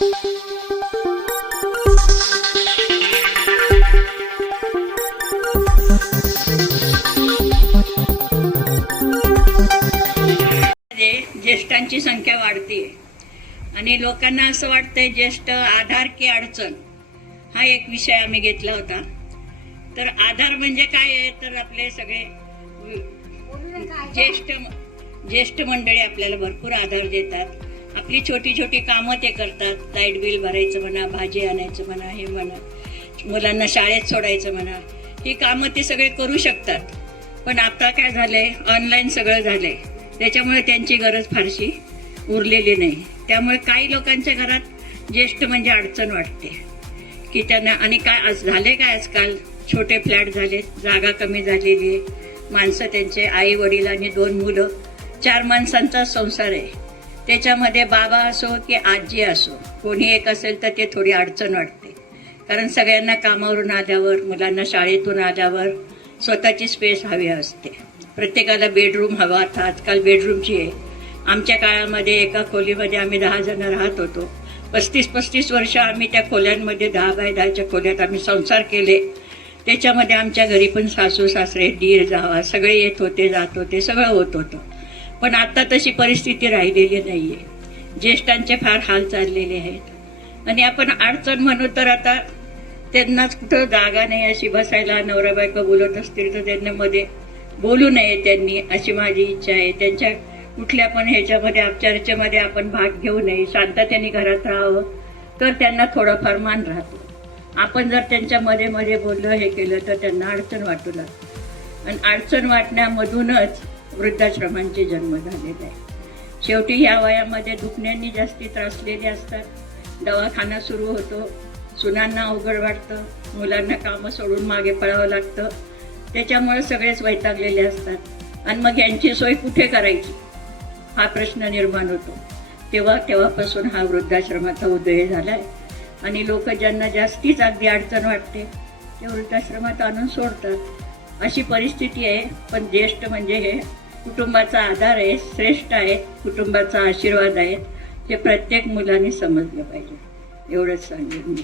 ज्येष्ठांची संख्या वाढते आणि लोकांना असं वाटतंय ज्येष्ठ आधार की अडचण हा एक विषय आम्ही घेतला होता. तर आधार म्हणजे काय आहे तर आपले सगळे ज्येष्ठ मंडळी आपल्याला भरपूर आधार देतात. आपली छोटी छोटी कामं ते करतात. लाईट बिल भरायचं म्हणा, भाजी आणायचं म्हणा, हे म्हणा, मुलांना शाळेत सोडायचं म्हणा, ही कामं ते सगळे करू शकतात. पण आता काय झालंय, ऑनलाईन सगळं झालंय, त्याच्यामुळे त्यांची गरज फारशी उरलेली नाही. त्यामुळे काही लोकांच्या घरात ज्येष्ठ म्हणजे अडचण वाटते की त्यांना. आणि काय झाले काय आजकाल छोटे फ्लॅट झाले, जागा कमी झालेली आहे, माणसं त्यांचे आई वडील आणि 2 मुलं, 4 माणसांचा संसार आहे. त्याच्यामध्ये बाबा असो की आजी असो, कोणी एक असेल तर ते थोडी अडचण वाटते. कारण सगळ्यांना कामावरून आल्यावर, मुलांना शाळेतून आल्यावर स्वतःची स्पेस हवी असते. प्रत्येकाला बेडरूम हवा. आता आजकाल बेडरूमची आहे. आमच्या काळामध्ये एका खोलीमध्ये आम्ही 10 जण राहत होतो. 35-35 वर्ष आम्ही त्या खोल्यांमध्ये 10 बाय 10च्या खोल्यात आम्ही संसार केले. त्याच्यामध्ये आमच्या घरी पण सासू सासरे, दीर जावा सगळे येत होते, जात होते, सगळं होत होतं. पण आता तशी परिस्थिती राहिलेली नाहीये. ज्येष्ठांचे फार हाल चाललेले आहेत. आणि आपण अडचण म्हणू तर आता त्यांनाच कुठं जागा नाही अशी बसायला. नवरा बायको बोलत असतील तर त्यांना मध्ये बोलू नये त्यांनी, अशी माझी इच्छा आहे. त्यांच्या कुठल्या पण ह्याच्यामध्ये चर्चेमध्ये आपण भाग घेऊ नये. शांततेने घरात राहावं तर त्यांना थोडाफार मान राहतो. आपण जर त्यांच्या मध्ये मध्ये बोललं, हे केलं तर त्यांना अडचण वाटू लागते. आणि अडचण वाटण्यामधूनच वृद्धाश्रमांचे जन्म झालेले आहे. शेवटी ह्या वयामध्ये दुखण्यांनी जास्ती त्रासलेले असतात. दवाखाना सुरू होतो, सुनांना अवघड वाटतं, मुलांना कामं सोडून मागे पळावं लागतं. त्याच्यामुळे सगळेच वैतागलेले असतात. आणि मग यांची सोय कुठे करायची हा प्रश्न निर्माण होतो. तेव्हापासून हा वृद्धाश्रमाचा उदय झालाय. आणि लोक ज्यांना जास्तीच अगदी अडचण वाटते ते वृद्धाश्रमात आणून सोडतात. अशी परिस्थिती आहे. पण ज्येष्ठ म्हणजे हे कुटुंबाचा आधार आहे, श्रेष्ठ आहे, कुटुंबाचा आशीर्वाद आहे, हे प्रत्येक मुलाने समजलं पाहिजे. एवढंच सांगेन मी.